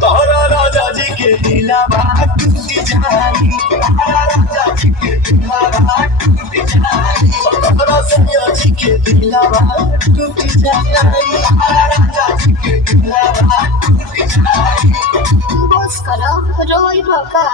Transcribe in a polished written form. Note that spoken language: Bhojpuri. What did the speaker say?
तोरा राजा जी के दिलावा टूट जाई, राजा जी के दिलावा टूट जाई, तोरा सैया जी के दिलावा टूट जाई, राजा जी के दिलावा टूट जाई। बस करो रोई भका